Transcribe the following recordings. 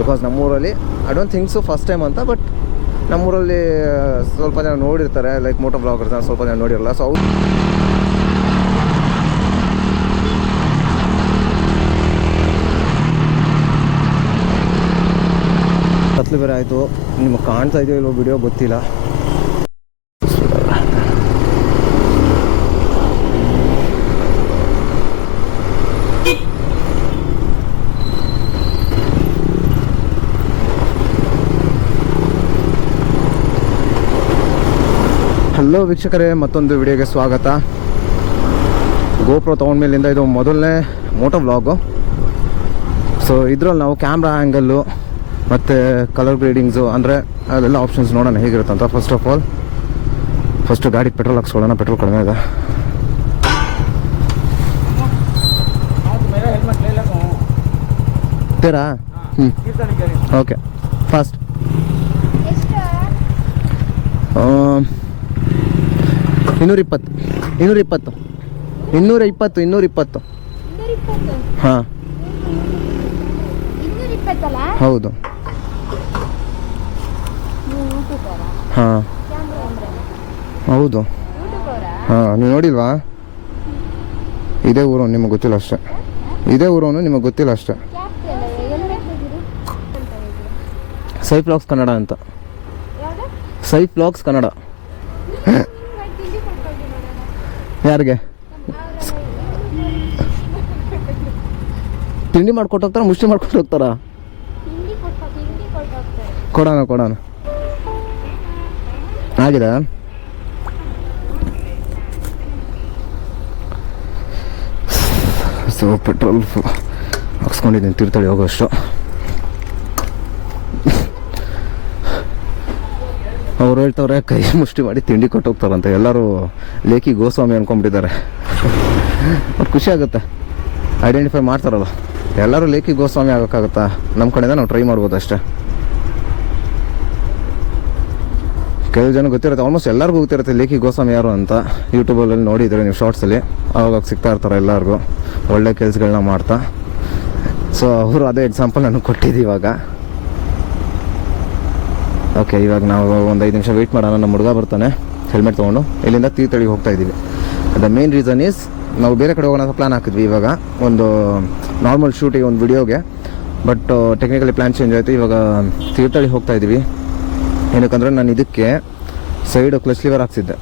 Because ನಮ್ಮೂರಲ್ಲಿ I don't think so first time ಅಂತ but ನಮ್ಮೂರಲ್ಲಿ ಸ್ವಲ್ಪ ಜನ ನೋಡಿರ್ತಾರೆ ಲೈಕ್ ಮೋಟೋ ಬ್ಲಾಗರ್ಸ್ ಸ್ವಲ್ಪ ಜನ ನೋಡಿರಲ್ಲ ಸೊ ಅವ್ರು ಕತ್ಲು ಬೇರೆ ಆಯಿತು. ನಿಮಗೆ ಕಾಣ್ತಾ ಇದೆಯೋ ಇಲ್ಲೋ ವಿಡಿಯೋ ಗೊತ್ತಿಲ್ಲ. ಹಲೋ ವೀಕ್ಷಕರೇ ಮತ್ತೊಂದು ವಿಡಿಯೋಗೆ ಸ್ವಾಗತ. ಗೋಪ್ರೋ ತೊಗೊಂಡ್ಮೇಲಿಂದ ಇದು ಮೊದಲನೇ ಮೋಟೋ ವ್ಲಾಗು ಸೊ ಇದರಲ್ಲಿ ನಾವು ಕ್ಯಾಮ್ರಾ ಆ್ಯಂಗಲ್ಲು ಮತ್ತು ಕಲರ್ ಗ್ರೇಡಿಂಗ್ಸು ಅಂದರೆ ಅದೆಲ್ಲ ಆಪ್ಷನ್ಸ್ ನೋಡೋಣ ಹೇಗಿರುತ್ತೆ ಅಂತ. ಫಸ್ಟ್ ಆಫ್ ಆಲ್ ಫಸ್ಟು ಗಾಡಿ ಪೆಟ್ರೋಲ್ ಹಾಕ್ಸ್ಕೊಳ್ಳೋಣ ಪೆಟ್ರೋಲ್ ಕಡಿಮೆ ಇದೆ. ಹ್ಞೂ ಓಕೆ ಫಾಸ್ಟ್ ಇನ್ನೂರ ಇಪ್ಪತ್ತು ಇನ್ನೂರ ಇಪ್ಪತ್ತು ಇನ್ನೂರ ಇಪ್ಪತ್ತು ಇನ್ನೂರ ಇಪ್ಪತ್ತು ಇನ್ನೂರ ಹಾಂ. ಹೌದು ಹಾಂ ಹೌದು. ಹಾಂ ನೀವು ನೋಡಿಲ್ವಾ? ಇದೇ ಊರು ನಿಮಗೆ ಗೊತ್ತಿಲ್ಲ ಅಷ್ಟೇ. ಇದೇ ಊರವನು ನಿಮಗೆ ಗೊತ್ತಿಲ್ಲ ಅಷ್ಟೇ. ಸೈಫ್ ಬ್ಲಾಗ್ಸ್ ಕನ್ನಡ ಅಂತ. ಸೈಫ್ ಬ್ಲಾಗ್ಸ್ ಕನ್ನಡ ನೀವು ತಿಂಡಿ ಕೊಟ್ಕೊಳ್ಳಿ ನೋಡೋಣ ಯಾರಿಗೆ? ತಿಂಡಿ ಮಾಡ್ಕೊಟ್ಟು ಹೋಗ್ತಾರ, ಮುಷ್ಟಿ ಮಾಡ್ಕೊಟ್ಟು ಹೋಗ್ತಾರ? ಕೊಡೋಣ ಕೊಡೋಣ. ಆಗಿದೆ? ಸೊ, ಪೆಟ್ರೋಲ್ ಹಾಕ್ಸ್ಕೊಂಡಿದ್ದೀನಿ, ತೀರ್ಥಹಳ್ಳಿ ಹೋಗೋಷ್ಟು ಅವ್ರು ಹೇಳ್ತವ್ರೆ, ಕೈ ಮುಷ್ಟಿ ಮಾಡಿ ತಿಂಡಿ ಕೊಟ್ಟು ಹೋಗ್ತಾರಂತೆ. ಎಲ್ಲರೂ ಲೇಖಿ ಗೋಸ್ವಾಮಿ ಅನ್ಕೊಂಡ್ಬಿಟ್ಟಿದ್ದಾರೆ. ಅವ್ರು ಖುಷಿ ಆಗುತ್ತೆ. ಐಡೆಂಟಿಫೈ ಮಾಡ್ತಾರಲ್ಲ. ಎಲ್ಲರೂ ಲೇಖಿ ಗೋಸ್ವಾಮಿ ಆಗೋಕ್ಕಾಗುತ್ತಾ ನಮ್ಮ ಕಡೆಯಿಂದ ನಾವು ಟ್ರೈ ಮಾಡ್ಬೋದು ಅಷ್ಟೇ. ಕೆಲವು ಜನ ಗೊತ್ತಿರುತ್ತೆ ಆಲ್ಮೋಸ್ಟ್ ಎಲ್ಲರಿಗೂ ಗೊತ್ತಿರುತ್ತೆ ಲೇಖಿ ಗೋಸ್ವಾಮಿ ಯಾರು ಅಂತ. ಯೂಟ್ಯೂಬಲ್ಲಿ ನೋಡಿದರೆ ನೀವು ಶಾರ್ಟ್ಸಲ್ಲಿ ಅವಾಗ ಸಿಗ್ತಾ ಇರ್ತಾರೆ ಎಲ್ಲರಿಗೂ. ಒಳ್ಳೆ ಕೆಲಸಗಳನ್ನ ಮಾಡ್ತಾ. ಸೊ ಅವರು ಅದೇ ಎಕ್ಸಾಂಪಲ್ ನನಗೆ ಕೊಟ್ಟಿದ್ದು ಇವಾಗ. ಓಕೆ ಇವಾಗ ನಾವು ಒಂದು ಐದು ನಿಮಿಷ ವೆಯ್ಟ್ ಮಾಡೋಣ. ನಮ್ಮ ಹುಡುಗ ಬರ್ತಾನೆ. ಹೆಲ್ಮೆಟ್ ತೊಗೊಂಡು. ಇಲ್ಲಿಂದ ತೀರ್ಥಳಿಗೆ ಹೋಗ್ತಾ ಇದ್ದೀವಿ. ದ ಮೇನ್ ರೀಸನ್ ಈಸ್ ನಾವು ಬೇರೆ ಕಡೆ ಹೋಗೋಣ ಅಂತ ಪ್ಲ್ಯಾನ್ ಹಾಕಿದ್ವಿ ಇವಾಗ. ಒಂದು ನಾರ್ಮಲ್ ಶೂಟಿಗೆ ಒಂದು ವಿಡಿಯೋಗೆ ಬಟ್ ಟೆಕ್ನಿಕಲಿ ಪ್ಲ್ಯಾನ್ ಚೇಂಜ್ ಆಯಿತು. ಇವಾಗ ತೀರ್ಥಹಳ್ಳಿ ಹೋಗ್ತಾ ಇದ್ದೀವಿ. ಏನಕ್ಕಂದ್ರೆ ನಾನು ಇದಕ್ಕೆ ಸೈಡು ಕ್ಲಚ್ ಲಿವರ್ ಹಾಕ್ಸಿದ್ದೆ.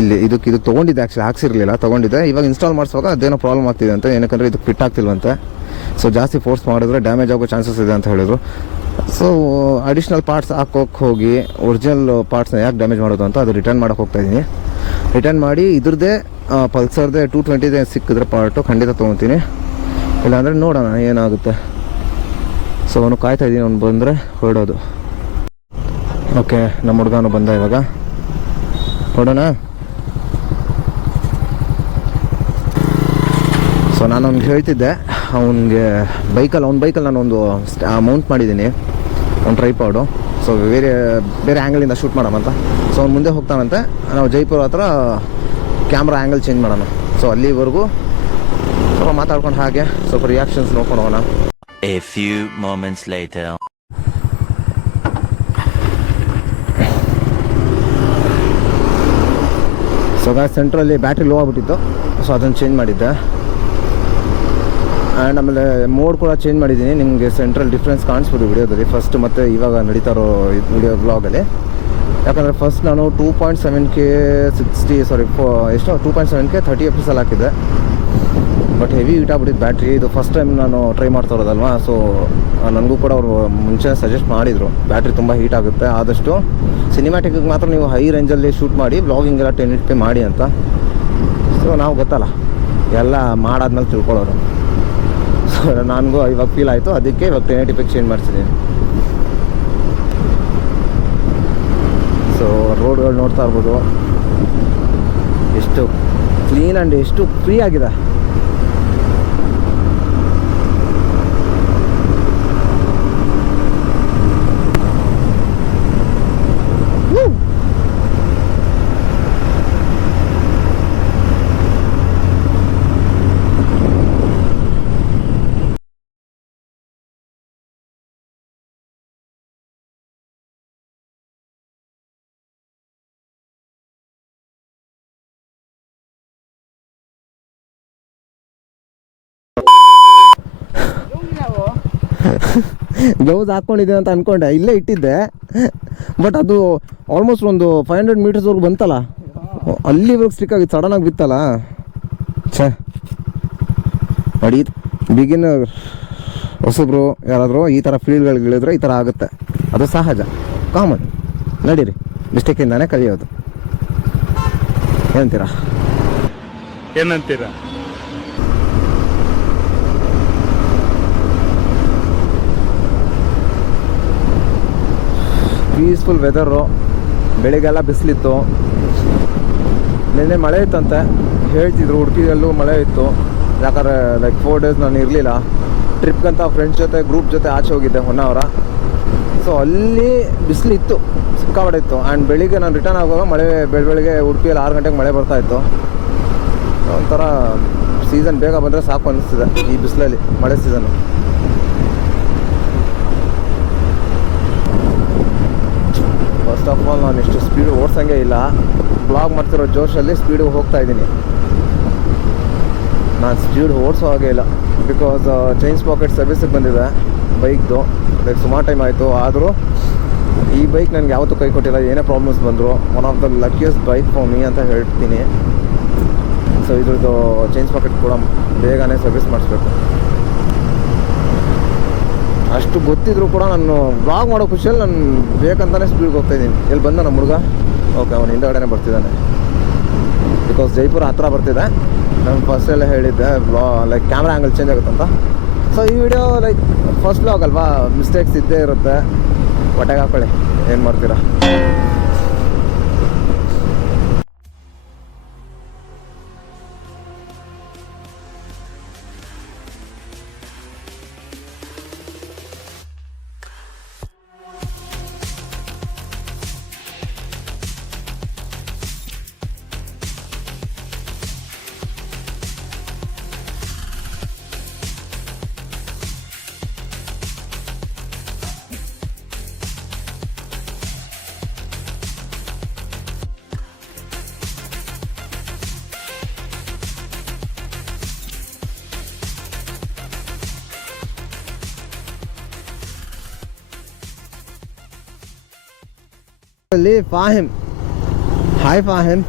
ಇಲ್ಲಿ ಇದಕ್ಕೆ ಇದು ತೊಗೊಂಡಿದ್ದೆ ಆ್ಯಕ್ಚುಲಿ ಹಾಕ್ಸಿರಲಿಲ್ಲ, ತೊಗೊಂಡಿದ್ದೆ. ಇವಾಗ ಇನ್ಸ್ಟಾಲ್ ಮಾಡಿಸುವಾಗ ಅದೇನೋ ಪ್ರಾಬ್ಲಮ್ ಆಗ್ತಿದೆ ಅಂತ. ಏನಕ್ಕಂದ್ರೆ ಇದಕ್ಕೆ ಫಿಟ್ ಆಗ್ತಿಲ್ವಂತೆ. ಸೊ ಜಾಸ್ತಿ ಫೋರ್ಸ್ ಮಾಡಿದ್ರೆ ಡ್ಯಾಮೇಜ್ ಆಗೋ ಚಾನ್ಸಸ್ ಇದೆ ಅಂತ ಹೇಳಿದ್ರು. ಸೊ ಅಡಿಷ್ನಲ್ ಪಾರ್ಟ್ಸ್ ಹಾಕೋಕೆ ಹೋಗಿ ಒರಿಜಿನಲ್ ಪಾರ್ಟ್ಸ್ನ ಯಾಕೆ ಡ್ಯಾಮೇಜ್ ಮಾಡೋದು ಅಂತ ಅದು ರಿಟರ್ನ್ ಮಾಡೋಕೆ ಹೋಗ್ತಾ ಇದ್ದೀನಿ ರಿಟರ್ನ್ ಮಾಡಿ ಇದ್ರದ್ದೇ ಪಲ್ಸರ್ದೇ ಟು ಟ್ವೆಂಟಿದೇ ಸಿಕ್ಕಿದ್ರೆ ಪಾರ್ಟು ಖಂಡಿತ ತೊಗೊತೀನಿ. ಇಲ್ಲಾಂದರೆ ನೋಡೋಣ ಏನಾಗುತ್ತೆ. ಸೊ ಅವನು ಕಾಯ್ತಾ ಇದ್ದೀನಿ ಅವ್ನು ಬಂದರೆ ಹೊರಡೋದು. ಓಕೆ ನಮ್ಮ ಹುಡುಗನು ಬಂದ ಇವಾಗ. ನೋಡೋಣ. ಸೊ ನಾನು ಅವ್ನಿಗೆ ಹೇಳ್ತಿದ್ದೆ. ಅವನಿಗೆ ಬೈಕಲ್ಲಿ ಅವ್ನ ಬೈಕಲ್ಲಿ ನಾನು ಒಂದು ಮೌಂಟ್ ಮಾಡಿದ್ದೀನಿ. ಒಂದು ಟ್ರೈಪೌಡು ಸೊ ಬೇರೆ ಬೇರೆ ಆ್ಯಂಗಲಿಂದ ಶೂಟ್ ಮಾಡೋಣ ಸೊ ಅವ್ನು ಮುಂದೆ ಹೋಗ್ತಾನಂತೆ. ನಾವು ಜೈಪುರ ಹತ್ರ ಕ್ಯಾಮ್ರಾ ಆ್ಯಂಗಲ್ ಚೇಂಜ್ ಮಾಡೋಣ. ಸೊ ಅಲ್ಲಿವರೆಗೂ ಸ್ವಲ್ಪ ಮಾತಾಡ್ಕೊಂಡು ಹಾಗೆ ಸ್ವಲ್ಪ ರಿಯಾಕ್ಷನ್ಸ್ ನೋಡ್ಕೊಂಡು ಹೋಗೋಣ. A few moments later. So Gauss ಸೆಂಟ್ರಲ್ಲಿ ಬ್ಯಾಟ್ರಿ ಲೋ ಆಗ್ಬಿಟ್ಟಿತ್ತು. ಸೊ ಅದನ್ನು ಚೇಂಜ್ ಮಾಡಿದ್ದೆ. ಆ್ಯಂಡ್ ಆಮೇಲೆ ಮೋಡ್ ಕೂಡ ಚೇಂಜ್ ಮಾಡಿದ್ದೀನಿ. ನಿಮಗೆ ಸೆಂಟ್ರಲ್ ಡಿಫ್ರೆನ್ಸ್ ಕಾಣಿಸ್ಬೋದು ವಿಡಿಯೋದಲ್ಲಿ. ಫಸ್ಟ್ ಮತ್ತು ಇವಾಗ ನಡೀತಾ ಇರೋ ವಿಡಿಯೋ ಬ್ಲಾಗಲ್ಲಿ ಯಾಕಂದರೆ ಫಸ್ಟ್ ನಾನು two point seven K sixty sorry four ಎಷ್ಟೋ? Two point seven K thirty F ಎಸಲ್ಲಿ ಹಾಕಿದ್ದೆ. ಬಟ್ ಹೆವಿ ಹೀಟ್ ಆಗ್ಬಿಟ್ಟಿದ್ದು ಬ್ಯಾಟ್ರಿ ಇದು ಫಸ್ಟ್ ಟೈಮ್ ನಾನು ಟ್ರೈ ಮಾಡ್ತಾ ಇರೋದಲ್ವಾ? ಸೊ ನನಗೂ ಕೂಡ ಅವರು ಮುಂಚೆ ಸಜೆಸ್ಟ್ ಮಾಡಿದರು. ಬ್ಯಾಟ್ರಿ ತುಂಬ ಹೀಟ್ ಆಗುತ್ತೆ. ಆದಷ್ಟು ಸಿನಿಮ್ಯಾಟಿಕ್ಗೆ ಮಾತ್ರ ನೀವು ಹೈ ರೇಂಜಲ್ಲಿ ಶೂಟ್ ಮಾಡಿ ಬ್ಲಾಗಿಂಗ್ ಎಲ್ಲ ಟೆನ್ ಪೇ ಮಾಡಿ ಅಂತ. ಸೊ ನಾವು ಗೊತ್ತಲ್ಲ. ಎಲ್ಲ ಮಾಡಾದ್ಮೇಲೆ ತಿಳ್ಕೊಳ್ಳೋರು. ಸೊ ನನಗೂ ಇವಾಗ ಫೀಲ್ ಆಯಿತು. ಅದಕ್ಕೆ ಇವಾಗ ಟೆನ್ ಡಿಫೆಕ್ಟ್ ಚೇಂಜ್ ಮಾಡಿಸಿದ್ದೀನಿ. ಸೊ ರೋಡ್ಗಳು ನೋಡ್ತಾ ಇರ್ಬೋದು. ಎಷ್ಟು ಕ್ಲೀನ್ ಆ್ಯಂಡ್ ಎಷ್ಟು ಫ್ರೀ ಆಗಿದೆ. ಗ್ಲೌಸ್ ಹಾಕ್ಕೊಂಡಿದ್ದೆ ಅಂತ ಅನ್ಕೊಂಡೆ. ಇಲ್ಲೇ ಇಟ್ಟಿದ್ದೆ. ಬಟ್ ಅದು ಆಲ್ಮೋಸ್ಟ್ ಒಂದು ಫೈವ್ ಹಂಡ್ರೆಡ್ ಮೀಟರ್ಸ್ವರೆಗೂ ಬಂತಲ್ಲ? ಅಲ್ಲಿವರೆಗೂ ಸ್ಟಿಕ್ ಆಗಿ ಸಡನ್ನಾಗಿ ಬಿತ್ತಲ್ಲ? ಛೇ. ನೋಡಿ ಬಿಗಿನರ್ ಹೊಸಬ್ರು ಯಾರಾದರೂ ಈ ಥರ ಫೀಲ್ಡ್ಗಳಿಳಿದ್ರೆ ಈ ಥರ ಆಗುತ್ತೆ. ಅದು ಸಹಜ. ಕಾಮನ್ ನಡೀರಿ. ಮಿಸ್ಟೇಕಿಂದಾನೇ ಕಲಿಯೋದು. ಏನಂತೀರಾ? ಏನಂತೀರಾ? ಪೀಸ್ಫುಲ್ ವೆದರು ಬೆಳಿಗ್ಗೆಲ್ಲ ಬಿಸಿಲಿತ್ತು. ನಿನ್ನೆ ಮಳೆ ಇತ್ತಂತೆ. ಹೇಳ್ತಿದ್ರು ಉಡುಪಿಯಲ್ಲೂ ಮಳೆ ಇತ್ತು. ಯಾಕಂದರೆ ಲೈಕ್ ಫೋರ್ ಡೇಸ್ ನಾನು ಇರಲಿಲ್ಲ. ಟ್ರಿಪ್ಗಂತ ಫ್ರೆಂಡ್ಸ್ ಜೊತೆ ಗ್ರೂಪ್ ಜೊತೆ ಆಚೆ ಹೋಗಿದ್ದೆ ಹೊನ್ನಾವರ ಸೊ ಅಲ್ಲಿ ಬಿಸಿಲಿತ್ತು ಸಿಕ್ಕಾಪಡೆ ಇತ್ತು ಆ್ಯಂಡ್ ಬೆಳಿಗ್ಗೆ ನಾನು ರಿಟರ್ನ್ ಆಗುವಾಗ ಮಳೆ, ಬೆಳ, ಬೆಳಿಗ್ಗೆ ಉಡುಪಿಯಲ್ಲಿ ಆರು ಗಂಟೆಗೆ ಮಳೆ ಬರ್ತಾ ಇತ್ತು. ಒಂಥರ ಸೀಸನ್ ಬೇಗ ಬಂದರೆ ಸಾಕು ಅನ್ನಿಸ್ತಿದೆ ಈ ಬಿಸಿಲಲ್ಲಿ, ಮಳೆ ಸೀಸನ್ನು ಫಸ್ಟ್ ಆಫ್ ಆಲ್ ನಾನು ಇಷ್ಟು ಸ್ಪೀಡ್ ಓಡ್ಸಂಗೆ ಇಲ್ಲ. ಬ್ಲಾಗ್ ಮಾಡ್ತಿರೋ ಜೋಶಲ್ಲಿ ಸ್ಪೀಡಿಗೆ ಹೋಗ್ತಾ ಇದ್ದೀನಿ. ನಾನು ಸ್ಪೀಡ್ ಓಡಿಸೋ ಹಾಗೆ ಇಲ್ಲ. ಬಿಕಾಸ್ ಚೈನ್ಸ್ ಪಾಕೆಟ್ ಸರ್ವಿಸಿಗೆ ಬಂದಿದೆ, ಬೈಕ್ದು. ಲೈಕ್ ಸುಮಾರು ಟೈಮ್ ಆಯಿತು. ಆದರೂ ಈ ಬೈಕ್ ನನಗೆ ಯಾವತ್ತೂ ಕೈ ಕೊಟ್ಟಿಲ್ಲ. ಏನೇ ಪ್ರಾಬ್ಲಮ್ಸ್ ಬಂದರು one of the luckiest bike for me ಅಂತ ಹೇಳ್ತೀನಿ. ಸೊ ಇದ್ರದ್ದು ಚೈನ್ಸ್ ಪಾಕೆಟ್ ಕೂಡ ಬೇಗನೆ ಸರ್ವಿಸ್ ಮಾಡಿಸ್ಬೇಕು. ಅಷ್ಟು ಗೊತ್ತಿದ್ರು ಕೂಡ ನಾನು ಬ್ಲಾಗ್ ಮಾಡೋ ಖುಷಿಯಲ್ಲಿ ನಾನು ಬೇಕಂತಾನೆ ಸ್ಪೀಡ್ಗೆ ಹೋಗ್ತಾ ಇದ್ದೀನಿ. ಎಲ್ಲಿ ಬಂದ ನಮ್ಮ ಹುಡುಗ? ಓಕೆ ಅವನು ಹಿಂದಗಡೆನೇ ಬರ್ತಿದ್ದಾನೆ. ಬಿಕಾಸ್ ಜೈಪುರ ಹತ್ರ ಬರ್ತಿದೆ. ನಾನು ಫಸ್ಟ್ ಎಲ್ಲ ಹೇಳಿದ್ದೆ blah like camera angle change ಆಗುತ್ತಂತ so ಈ ವಿಡಿಯೋ ಲೈಕ್ ಫಸ್ಟ್ ಬ್ಲಾಗ್ ಅಲ್ವಾ? ಮಿಸ್ಟೇಕ್ಸ್ ಇದ್ದೇ ಇರುತ್ತೆ. ಹೊಟ್ಟೆಗೆ ಹಾಕೊಳ್ಳಿ. ಏನು ಮಾಡ್ತೀರಾ? ಅಲ್ಲಿ ಫಾಹಿಮ್. ಹಾಯ್ ಫಾಹಿಮ್.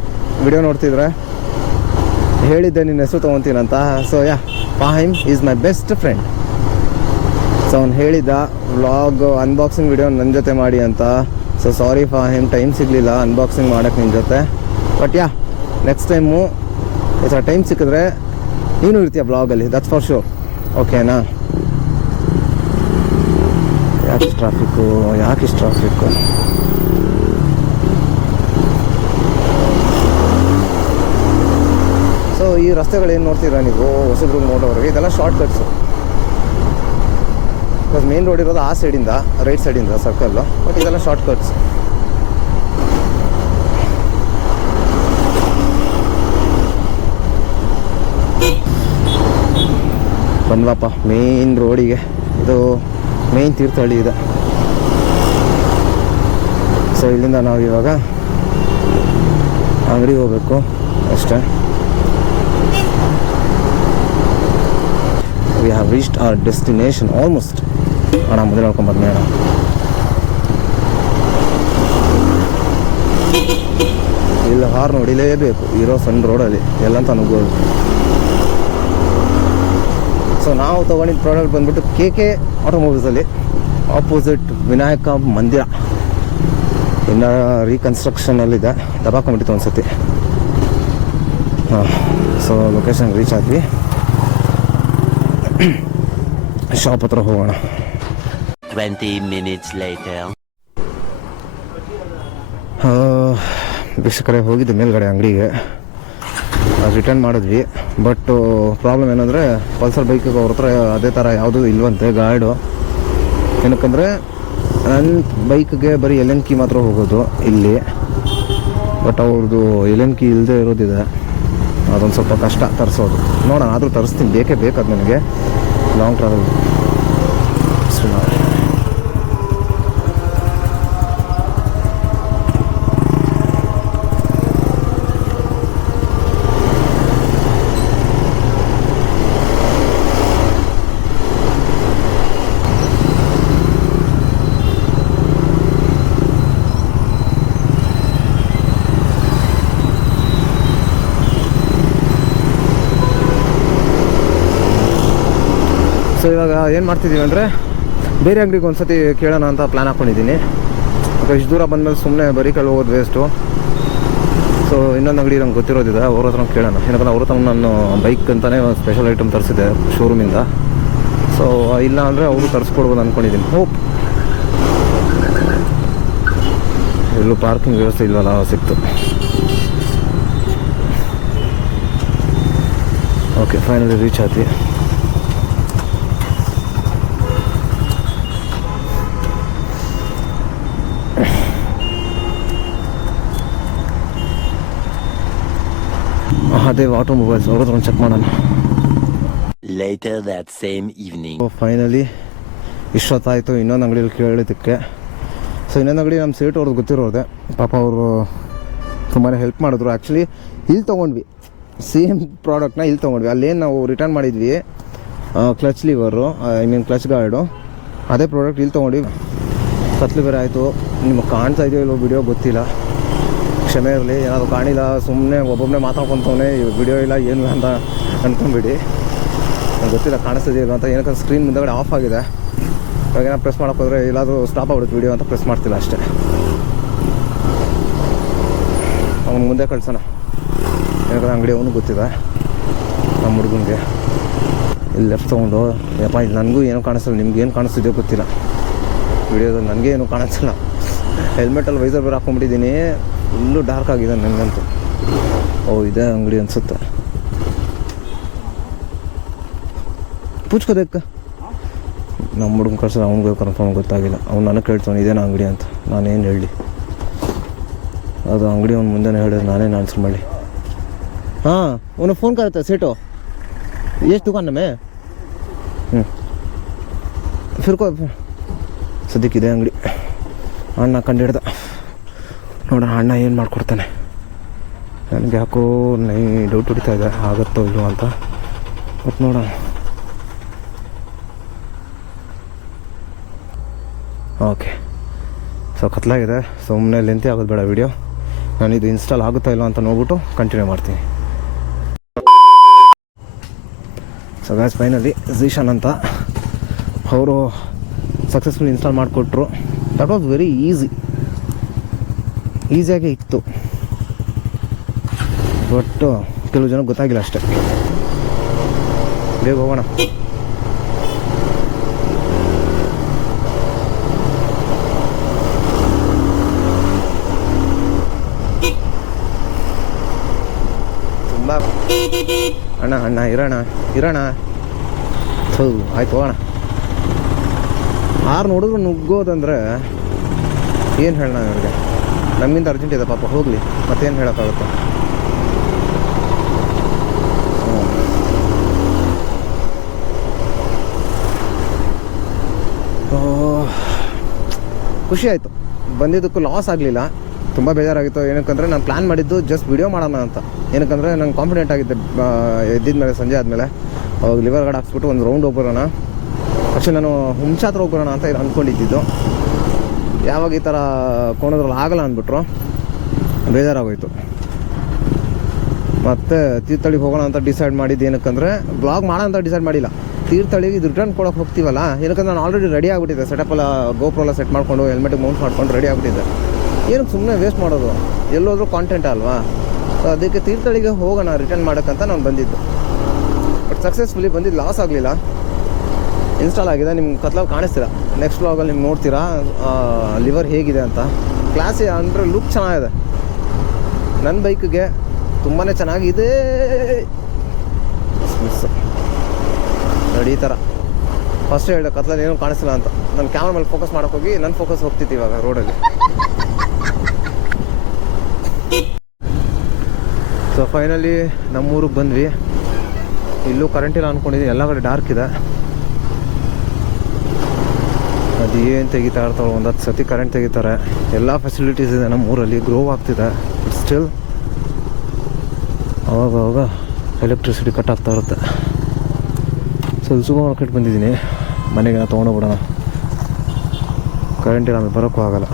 ವಿಡಿಯೋ ನೋಡ್ತಿದ್ರೆ ಹೇಳಿದ್ದೆ ನಿನ್ನ ಹೆಸರು ತೊಗೊತೀನಂತ so yeah Fahim is my best friend so ಅವ್ನು ಹೇಳಿದ್ದ ವ್ಲಾಗ್ ಅನ್ಬಾಕ್ಸಿಂಗ್ ವಿಡಿಯೋ ನನ್ನ ಜೊತೆ ಮಾಡಿ ಅಂತ. ಸೊ ಸಾರಿ ಫಾಹಿಮ್ ಟೈಮ್ ಸಿಗಲಿಲ್ಲ ಅನ್ಬಾಕ್ಸಿಂಗ್ ಮಾಡೋಕ್ಕೆ ನಿನ್ನ ಜೊತೆ. ಬಟ್ ಯಾ ನೆಕ್ಸ್ಟ್ ಟೈಮು ಥರ ಟೈಮ್ ಸಿಕ್ಕಿದ್ರೆ ನೀನು ಇರ್ತೀಯ ಬ್ಲಾಗಲ್ಲಿ ದಟ್ಸ್ ಫಾರ್ ಶೋರ್ ಓಕೆನಾ ಯಾಕೆ ಟ್ರಾಫಿಕ್ಕು ಯಾಕೆ ಟ್ರಾಫಿಕ್ಕು ಸೊ ಈ ರಸ್ತೆಗಳೇನು ನೋಡ್ತೀರಾ ನೀವು? ಹೊಸಬ್ರು ನೋಡೋರಿಗೆ ಇದೆಲ್ಲ short cuts because main road ಇರೋದು ಆ ಸೈಡಿಂದ ರೈಟ್ ಸೈಡಿಂದ ಸರ್ಕಲ್ಲು ಬಟ್ ಇದೆಲ್ಲ ಶಾರ್ಟ್ ಕಟ್ಸ್ ಬಂದ್ವಪ್ಪ ಮೇನ್ ರೋಡಿಗೆ ಇದು ಮೇನ್ ತೀರ್ಥಹಳ್ಳಿ ಇದೆ. ಸೊ ಇಲ್ಲಿಂದ ನಾವು ಇವಾಗ ಅಂಗಡಿಗೆ ಹೋಗಬೇಕು ಅಷ್ಟೇ. We have reached our destination almost ಅಣ್ಣ ಮೊದಲು ನೋಡ್ಕೊಂಬಂದ್ನಿ ಅಣ್ಣ ಇಲ್ಲಿ ಹಾರ್ನ್ ಹೊಡಿಲೇಬೇಕು ಇರೋ ಸಣ್ಣ ರೋಡಲ್ಲಿ ಎಲ್ಲಂತ ಅನುಭವ ಸೊ ನಾವು ತೊಗೊಂಡಿದ್ದ ಪ್ರಾಡಕ್ಟ್ ಬಂದ್ಬಿಟ್ಟು ಕೆ ಕೆ ಆಟೋಮೊಬೈಲ್ಸಲ್ಲಿ ಆಪೋಸಿಟ್ ವಿನಾಯಕ ಮಂದಿರ. ಇನ್ನು ರೀಕನ್ಸ್ಟ್ರಕ್ಷನಲ್ಲಿದೆ ದಬಾಕೊಂಡ್ಬಿಟ್ಟಿತ್ತು ಒಂದು ಸತಿ ಹಾಂ ಸೊ ಲೊಕೇಶನ್ ರೀಚ್ ಆದ್ವಿ. ಶಾಪ್ ಹತ್ರ ಹೋಗೋಣ. 20 ಮಿನಿಟ್ಸ್ later. ಬೇರೆ ಕಡೆ ಹೋಗಿದ್ದೆ ಮೇಲ್ಗಡೆ ಅಂಗಡಿಗೆ. ರಿಟರ್ನ್ ಮಾಡಿದ್ವಿ. ಬಟ್ ಪ್ರಾಬ್ಲಮ್ ಏನಂದರೆ ಪಲ್ಸರ್ ಬೈಕಿಗೆ ಅವ್ರ ಹತ್ರ ಅದೇ ಥರ ಯಾವುದೂ ಇಲ್ವಂತೆ ಗಾರ್ಡು ಏನಕ್ಕಂದರೆ ನನ್ನ ಬೈಕ್ಗೆ ಬರೀ ಎಲ್ ಎನ್ ಕಿ ಮಾತ್ರ ಹೋಗೋದು ಇಲ್ಲಿ. ಬಟ್ ಅವ್ರದ್ದು ಎಲ್ ಎನ್ ಕಿ ಇಲ್ಲದೆ ಇರೋದಿದೆ. ಅದೊಂದು ಸ್ವಲ್ಪ ಕಷ್ಟ ತರಿಸೋದು. ನೋಡೋಣ ಆದರೂ ತರಿಸ್ತೀನಿ. ಬೇಕೇ ಬೇಕಾದ ನನಗೆ. ಲಾಂಗ್ ಟ್ರಾವೆಲ್ ಏನು ಮಾಡ್ತಿದ್ದೀವಿ ಅಂದರೆ ಬೇರೆ ಅಂಗಡಿಗೆ ಒಂದು ಸತಿ ಕೇಳೋಣ ಅಂತ ಪ್ಲ್ಯಾನ್ ಹಾಕ್ಕೊಂಡಿದ್ದೀನಿ ಅಥವಾ ಇಷ್ಟು ದೂರ ಬಂದಮೇಲೆ ಸುಮ್ಮನೆ ಬರೀ ಕಲ್ ಹೋಗೋದು ವೇಸ್ಟು ಸೊ ಇನ್ನೊಂದು ಅಂಗಡಿ ನಂಗೆ ಗೊತ್ತಿರೋದಿದೆ, ಅವ್ರ ಹತ್ರ ಕೇಳೋಣ. ಏನಪ್ಪ, ಅವ್ರ ಹತ್ರ ನಾನು ಬೈಕ್ ಅಂತಲೇ ಸ್ಪೆಷಲ್ ಐಟಮ್ ತರಿಸಿದ್ದೆ ಶೋರೂಮಿಂದ ಸೊ ಇಲ್ಲ ಅಂದರೆ ಅವರು ತರಿಸ್ಕೊಡ್ಬೋದು ಅಂದ್ಕೊಂಡಿದ್ದೀನಿ ಹೋಪ್ ಎಲ್ಲೂ ಪಾರ್ಕಿಂಗ್ ವ್ಯವಸ್ಥೆ ಇಲ್ವಲ್ಲ, ಸಿಕ್ತು. ಓಕೆ ಫೈನಲಿ ರೀಚ್ ಆದ್ವಿ. ಅದೇ ಆಟೋಮೊಬೈಲ್ಸ್ ಅವ್ರ ಒಂದು ಚೆಕ್ ಮಾಡೋಣ. Later that same evening finally ಇಷ್ಟೊತ್ತಾಯಿತು ಇನ್ನೊಂದು ಅಂಗಡಿಯಲ್ಲಿ ಕೇಳಿದ್ದಕ್ಕೆ. ಸೊ ಇನ್ನೊಂದು ಅಂಗಡಿ ನಮ್ಮ ಸೀಟ್ ಅವ್ರದ್ದು ಗೊತ್ತಿರೋದೆ ಪಾಪ ಅವರು ತುಂಬಾ ಹೆಲ್ಪ್ ಮಾಡಿದ್ರು. ಆ್ಯಕ್ಚುಲಿ ಇಲ್ಲಿ ತೊಗೊಂಡ್ವಿ. ಸೇಮ್ ಪ್ರಾಡಕ್ಟ್ನ ಇಲ್ಲಿ ತೊಗೊಂಡ್ವಿ. ಅಲ್ಲೇನು ನಾವು ರಿಟರ್ನ್ ಮಾಡಿದ್ವಿ clutch lever I mean clutch guard ಅದೇ ಪ್ರಾಡಕ್ಟ್ ಇಲ್ಲಿ ತೊಗೊಂಡ್ವಿ. ಕತ್ಲು ಬೇರೆ ಆಯಿತು. ನಿಮಗೆ ಕಾಣ್ತಾ ಇದೆಯೋ ಇಲ್ಲೋ ವಿಡಿಯೋ ಗೊತ್ತಿಲ್ಲ. ಕ್ಷಮೆ ಇರಲಿ, ಏನಾದರೂ ಕಾಣಿಲ್ಲ ಸುಮ್ಮನೆ ಒಬ್ಬೊಬ್ಬನೇ ಮಾತಾಡ್ಕೊತವನೆ ವಿಡಿಯೋ ಇಲ್ಲ, ಏನು ಅಂತ ಅಂದ್ಕೊಂಬಿಡಿ ನಂಗೆ ಗೊತ್ತಿಲ್ಲ ಕಾಣಿಸ್ತಿದೆಯಲ್ಲ ಅಂತ. ಏನಕ್ಕೆ ಸ್ಕ್ರೀನ್ ಮುಂದೆಗಡೆ ಆಫ್ ಆಗಿದೆ. ಇವಾಗ ಏನೋ ಪ್ರೆಸ್ ಮಾಡೋಕೆ ಹೋದರೆ ಎಲ್ಲಾದರೂ ಸ್ಟಾಪ್ ಆಗ್ಬಿಡುತ್ತೆ ವಿಡಿಯೋ ಅಂತ ಪ್ರೆಸ್ ಮಾಡ್ತಿಲ್ಲ ಅಷ್ಟೇ. ಅವ್ನು ಮುಂದೆ ಕಳ್ಸೋಣ. ಯಾಕಂದ್ರೆ ಅಂಗಡಿ ಅವನು ಗೊತ್ತಿದೆ ನಮ್ಮ ಹುಡುಗನಿಗೆ. ಇಲ್ಲಿ ಲೆಫ್ಟ್ ತೊಗೊಂಡು, ಯಪ್ಪ, ಇಲ್ಲಿ ನನಗೂ ಏನೂ ಕಾಣಿಸಲ್ಲ ನಿಮ್ಗೆ ಏನು ಕಾಣಿಸ್ತಿದೆಯೋ ಗೊತ್ತಿಲ್ಲ. ವಿಡಿಯೋದಲ್ಲಿ ನನಗೆ ಏನೂ ಕಾಣಿಸಲ್ಲ ಹೆಲ್ಮೆಟಲ್ಲಿ ವೈಸರ್ ಬೇರೆ ಹಾಕೊಂಡ್ಬಿಟ್ಟಿದ್ದೀನಿ. ಫುಲ್ಲು ಡಾರ್ಕ್ ಆಗಿದೆ ನನಗಂತೂ ಓ, ಇದೇ ಅಂಗಡಿ ಅನಿಸುತ್ತೆ. ಪೂಚ್ಕೋದಕ್ಕ ನಮ್ಮ ಹುಡುಗನ ಕಳ್ಸೋ ಅವ್ನಿಗೆ ಕನ್ಫರ್ಮ್ ಗೊತ್ತಾಗಿಲ್ಲ. ಅವ್ನು ನನಗೆ ಕೇಳ್ತಾನೆ ಇದೇನ ಅಂಗಡಿ ಅಂತ. ನಾನೇನು ಹೇಳಿ ಅದು ಅಂಗಡಿ ಅವ್ನು ಮುಂದೆನೇ ಹೇಳಿದ್ರೆ ನಾನೇನು ಆನ್ಸರ್ ಮಾಡಿ ಹಾಂ ಅವನು ಫೋನ್ ಕರುತ್ತೆ ಸೀಟು. ಎಷ್ಟು ದುಕಾನ್ ನಮ್ಮೆ? ಹ್ಞೂ ಫಿರ್ಕೋ. ಸದ್ಯಕ್ಕೆ ಇದೇ ಅಂಗಡಿ. ಅಣ್ಣ ಕಂಡು ಹಿಡ್ದ. ನೋಡೋಣ, ಅಣ್ಣ ಏನು ಮಾಡ್ಕೊಡ್ತಾನೆ? ನನಗೆ ಯಾಕೋ ನೈ ಡೌಟ್ ಹೊಡಿತಾ ಇದೆ, ಆಗುತ್ತೋ ಇಲ್ಲೋ ಅಂತ. ಮತ್ತು ನೋಡೋಣ. ಓಕೆ. ಸೊ ಕತ್ಲಾಗಿದೆ. ಸುಮ್ಮನೆ ಲೆಂತಿ ಆಗೋದು ಬೇಡ ವಿಡಿಯೋ ನಾನು ಇದು ಇನ್ಸ್ಟಾಲ್ ಆಗುತ್ತಾ ಇಲ್ಲ ಅಂತ ನೋಡ್ಬಿಟ್ಟು ಕಂಟಿನ್ಯೂ ಮಾಡ್ತೀನಿ. ಸೊ ಗ್ಯಾಸ್ ಫೈನಲಿ ಝೀಶಾನ್ ಅಂತ ಅವರು ಸಕ್ಸಸ್ಫುಲ್ ಇನ್ಸ್ಟಾಲ್ ಮಾಡಿಕೊಟ್ರು. ದಟ್ ವಾಸ್ ವೆರಿ ಈಸಿ ಈಸಿಯಾಗೇ ಇತ್ತು. ಒಟ್ಟು ಕೆಲವು ಜನ ಗೊತ್ತಾಗಿಲ್ಲ ಅಷ್ಟೇ. ಬೇಗ ಹೋಗೋಣ. ತುಂಬ ಅಣ್ಣ ಅಣ್ಣ, ಇರೋಣ ಇರೋಣ. ಹೌ ಆಯ್ತು, ಹೋಗೋಣ. ಆರು ನೋಡಿದ್ರು ನುಗ್ಗೋದಂದ್ರೆ ಏನು ಹೇಳೋಣ ಇವ್ರಿಗೆ? ನಮ್ಗಿಂತ ಅರ್ಜೆಂಟ್ ಇದೆ, ಪಾಪ ಹೋಗಲಿ, ಮತ್ತೇನು ಹೇಳೋಕ್ಕಾಗುತ್ತೆ? ಖುಷಿ ಆಯಿತು. ಬಂದಿದ್ದಕ್ಕೂ ಲಾಸ್ ಆಗಲಿಲ್ಲ. ತುಂಬ ಬೇಜಾರಾಗಿತ್ತು. ಏನಕ್ಕಂದರೆ ನಾನು ಪ್ಲ್ಯಾನ್ ಮಾಡಿದ್ದು ಜಸ್ಟ್ ವಿಡಿಯೋ ಮಾಡೋಣ ಅಂತ. ಏನಕ್ಕಂದರೆ ನಂಗೆ ಕಾನ್ಫಿಡೆಂಟ್ ಆಗಿದ್ದೆ ಎದ್ದಿದ್ಮೇಲೆ ಸಂಜೆ ಆದಮೇಲೆ. ಅವಾಗ ಲಿವರ್ ಗಾರ್ಡ್ ಹಾಕ್ಸ್ಬಿಟ್ಟು ಒಂದು ರೌಂಡ್ ಹೋಗ್ಬರೋಣ ಆ್ಯಕ್ಚುಲಿ ನಾನು ಹುಂಚಾತ್ರ ಹೋಗ್ಬರೋಣ ಅಂತ ಇದು ಅಂದ್ಕೊಂಡಿದ್ದಿದ್ದು ಯಾವಾಗ ಈ ಥರ ಕೋಣದ್ರಲ್ಲಿ ಆಗಲ್ಲ ಅಂದ್ಬಿಟ್ರು, ಬೇಜಾರಾಗೋಯ್ತು. ಮತ್ತು ತೀರ್ಥಳಿಗೆ ಹೋಗೋಣ ಅಂತ ಡಿಸೈಡ್ ಮಾಡಿದ್ದು ಏನಕ್ಕಂದರೆ ಬ್ಲಾಗ್ ಮಾಡೋಂತ ಡಿಸೈಡ್ ಮಾಡಿಲ್ಲ. ತೀರ್ಥಳಿಗೆ ಇದು ರಿಟರ್ನ್ ಕೊಡೋಕೆ ಹೋಗ್ತೀವಲ್ಲ, ಏನಕ್ಕಂದ್ರೆ ನಾನು ಆಲ್ರೆಡಿ ರೆಡಿ ಆಗಿಬಿಟ್ಟಿದ್ದೆ. ಸೆಟಪ್ ಎಲ್ಲ ಗೋಪ್ರೋ ಸೆಟ್ ಮಾಡಿಕೊಂಡು ಹೆಲ್ಮೆಟ್ ಮೌಂಟ್ ಮಾಡ್ಕೊಂಡು ರೆಡಿ ಆಗಿಬಿಟ್ಟಿದ್ದೆ. ಏನಕ್ಕೆ ಸುಮ್ಮನೆ ವೇಸ್ಟ್ ಮಾಡೋದು? ಎಲ್ಲೋದ್ರೂ ಕಾಂಟೆಂಟ್ ಅಲ್ವಾ? ಸೊ ಅದಕ್ಕೆ ತೀರ್ಥಳಿಗೆ ಹೋಗೋಣ ರಿಟರ್ನ್ ಮಾಡೋಕ್ಕಂತ ನಾನು ಬಂದಿದ್ದು. ಬಟ್ ಸಕ್ಸಸ್ಫುಲಿ ಬಂದಿದ್ದು ಲಾಸ್ ಆಗಲಿಲ್ಲ. ಇನ್ಸ್ಟಾಲ್ ಆಗಿದೆ, ನಿಮ್ಗೆ ಕತ್ಲಾಗಿ ಕಾಣಿಸ್ತೀರಾ ನೆಕ್ಸ್ಟ್ ವ್ಲಾಗಲ್ಲಿ ನಿಮ್ಗೆ ನೋಡ್ತೀರಾ ಲಿವರ್ ಹೇಗಿದೆ ಅಂತ. ಕ್ಲಾಸಿ ಅಂದರೆ ಲುಕ್ ಚೆನ್ನಾಗಿದೆ. ನನ್ನ ಬೈಕ್ಗೆ ತುಂಬಾ ಚೆನ್ನಾಗಿದೆ. ರೆಡಿ ಥರ ಫಸ್ಟ್ ಹೇಳಿದೆ ಕತ್ಲಲ್ಲಿ ಏನೂ ಕಾಣಿಸ್ತಿಲ್ಲ ಅಂತ. ನನ್ನ ಕ್ಯಾಮ್ರಾ ಮೇಲೆ ಫೋಕಸ್ ಮಾಡೋಕೆ ಹೋಗಿ ನನ್ನ ಫೋಕಸ್ ಹೋಗ್ತಿತ್ತು ಇವಾಗ ರೋಡಲ್ಲಿ ಸೊ ಫೈನಲಿ ನಮ್ಮೂರಿಗೆ ಬಂದ್ವಿ. ಇಲ್ಲೂ ಕರೆಂಟ್ ಇಲ್ಲ ಅಂದ್ಕೊಂಡಿದ್ದೀನಿ ಎಲ್ಲ ಕಡೆ ಡಾರ್ಕ್ ಇದೆ. ಅದು ಏನು ತೆಗಿತಾ ಇರ್ತಾವೆ ಒಂದು ಹತ್ತು ಸತಿ ಕರೆಂಟ್ ತೆಗಿತಾರೆ. ಎಲ್ಲ ಫೆಸಿಲಿಟೀಸ್ ಇದೆ ನಮ್ಮ ಊರಲ್ಲಿ ಗ್ರೋ ಆಗ್ತಿದೆ. ಸ್ಟಿಲ್ ಅವಾಗ ಅವಾಗ ಎಲೆಕ್ಟ್ರಿಸಿಟಿ ಕಟ್ ಆಗ್ತಾ ಇರುತ್ತೆ. ಸೊ ಇಲ್ಲಿ ಸೂಪರ್ ಮಾರ್ಕೆಟ್ ಬಂದಿದ್ದೀನಿ. ಮನೆಗೆ ನಾನು ತೊಗೊಂಡೋಗ್ಬಿಡೋಣ. ಕರೆಂಟ್ ಇಲ್ಲ ಬರೋಕ್ಕೂ ಆಗಲ್ಲ.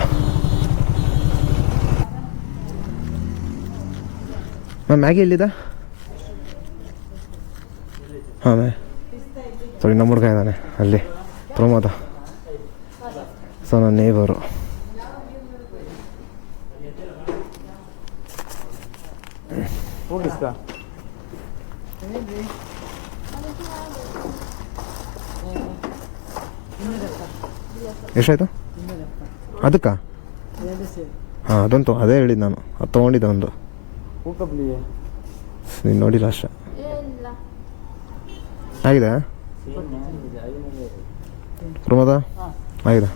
ಮ್ಯಾಮ್ ಮ್ಯಾಗಿ ಎಲ್ಲಿದೆ ಹಾಂ ಮ್ಯಾಮ್ ಸರಿ ನಮ್ಮ ಹುಡುಗ ಇದ್ದಾನೆ, ಅಲ್ಲಿ. ಪ್ರಮೋದ. ಸೊ ನನ್ನ ನೇಬರು ಎಷ್ಟಾಯಿತು ಅದಕ್ಕಾ ಹಾಂ ಅದಂತು ಅದೇ ಹೇಳಿದ್ದು ನಾನು ಅದು ತೊಗೊಂಡಿದ್ದೆ ಒಂದು ನೀನು ನೋಡಿಲ್ಲ ಅಷ್ಟೇ ಆಗಿದೆ ಪ್ರಮೋದ ಆಗಿದೆ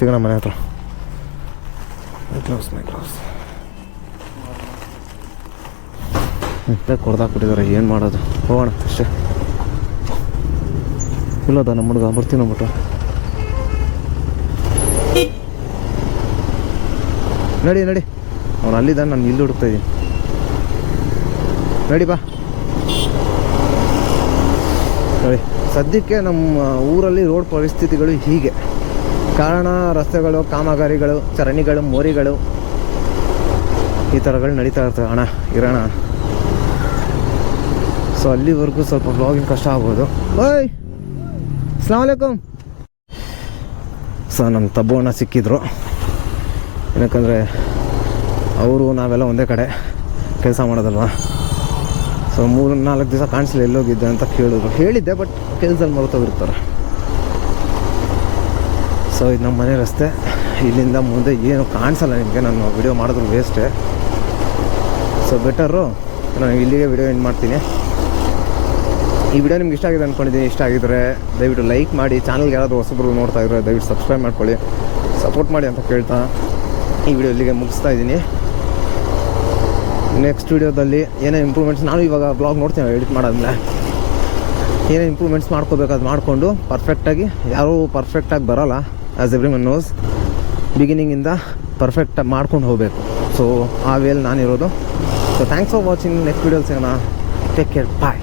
ಸಿಗೋಣ ಮನೆ ಹತ್ರ ಮೈ ಕ್ಲೌಸ್ ಮೈ ಕ್ಲೌಸ್ ಮತ್ತೆ ಕೊಡ್ದಾಕ್ಬಿಟ್ಟಿದ್ದಾರೆ ಏನು ಮಾಡೋದು ಹೋಗೋಣ ಅಷ್ಟೇ ಇಲ್ಲದ ನಮ್ಮ ಹುಡುಗ ಬರ್ತೀನಿ ಅಂದ್ಬಿಟ್ಟು ನಡಿ ನಡಿ ಅವ್ನು ಅಲ್ಲಿದ್ದಾನೆ ನಾನು ಇಲ್ಲಿ ಹುಡುಕ್ತಾ ಇದ್ದೀನಿ ನಡಿ ಬಾ ನೋಡಿ ಸದ್ಯಕ್ಕೆ ನಮ್ಮ ಊರಲ್ಲಿ ರೋಡ್ ಪರಿಸ್ಥಿತಿಗಳು ಹೀಗೆ ಕಾರಣ, ರಸ್ತೆಗಳು, ಕಾಮಗಾರಿಗಳು ಚರಣಿಗಳು ಮೋರಿಗಳು. ಈ ಥರಗಳು ನಡೀತಾ ಇರ್ತವೆ. ಅಣ್ಣ ಇರೋಣ ಸೊ ಅಲ್ಲಿವರೆಗೂ ಸ್ವಲ್ಪ ಬ್ಲಾಗಿಂಗ್ ಕಷ್ಟ ಆಗ್ಬೋದು. ಓಯ್! ಅಸ್ಲಾಮಲೈಕುಮ್ ಸೊ ನಮ್ಮ ತಬ್ಬಣ್ಣ ಸಿಕ್ಕಿದ್ರು. ಏನಕ್ಕಂದರೆ, ಅವರು, ನಾವೆಲ್ಲ ಒಂದೇ ಕಡೆ ಕೆಲಸ ಮಾಡೋದಲ್ವ? ಸೊ ಮೂರು ನಾಲ್ಕು ದಿವಸ ಕಾಣಿಸ್ಲಿಲ್ಲ ಎಲ್ಲೋಗಿದ್ದೆ ಅಂತ ಕೇಳಿದ್ರು. ಹೇಳಿದ್ದೆ ಬಟ್ ಕೆಲಸದಲ್ಲಿ ಮರೆತೋಗಿರ್ತಾರೆ. ಸೊ ಇದು ನಮ್ಮ ಮನೆ ರಸ್ತೆ. ಇಲ್ಲಿಂದ ಮುಂದೆ ಏನು ಕಾಣಿಸಲ್ಲ ನಿಮಗೆ. ನಾನು ವಿಡಿಯೋ ಮಾಡಿದ್ರು ವೇಸ್ಟೆ ಸೊ ಬೆಟರು ನಾನು ಇಲ್ಲಿಗೆ ವಿಡಿಯೋ ಎಂಡ್ ಮಾಡ್ತೀನಿ. ಈ ವಿಡಿಯೋ ನಿಮ್ಗೆ ಇಷ್ಟ ಆಗಿದೆ ಅಂದ್ಕೊಂಡಿದ್ದೀನಿ ಇಷ್ಟ ಆಗಿದ್ರೆ ದಯವಿಟ್ಟು ಲೈಕ್ ಮಾಡಿ. ಚಾನಲ್ಗೆ ಯಾರಾದರೂ ಹೊಸಬ್ರು ನೋಡ್ತಾ ಇದ್ರೆ ದಯವಿಟ್ಟು ಸಬ್ಸ್ಕ್ರೈಬ್ ಮಾಡ್ಕೊಳ್ಳಿ. ಸಪೋರ್ಟ್ ಮಾಡಿ ಅಂತ ಕೇಳ್ತಾ ಈ ವಿಡಿಯೋ ಇಲ್ಲಿಗೆ ಮುಗಿಸ್ತಾ ಇದ್ದೀನಿ. ನೆಕ್ಸ್ಟ್ ವಿಡಿಯೋದಲ್ಲಿ ಏನೇ ಇಂಪ್ರೂವ್ಮೆಂಟ್ಸ್ ನಾನು ಇವಾಗ ಬ್ಲಾಗ್ ನೋಡ್ತೀನಿ ಎಡಿಟ್ ಮಾಡಾದ್ಮೇಲೆ. ಏನೇ ಇಂಪ್ರೂವ್ಮೆಂಟ್ಸ್ ಮಾಡ್ಕೋಬೇಕಾದ್ ಮಾಡಿಕೊಂಡು ಪರ್ಫೆಕ್ಟಾಗಿ ಯಾರೂ ಪರ್ಫೆಕ್ಟಾಗಿ ಬರೋಲ್ಲ. ಆ್ಯಸ್ ಎವ್ರಿ ಮನ್ ನೋಸ್ ಬಿಗಿನಿಂಗಿಂದ ಪರ್ಫೆಕ್ಟ್ ಮಾಡ್ಕೊಂಡು ಹೋಗಬೇಕು. ಸೊ ಆ ವೇಲ್ ನಾನಿರೋದು. So thanks for watching next videos ಸಿಗೋಣ. Take care bye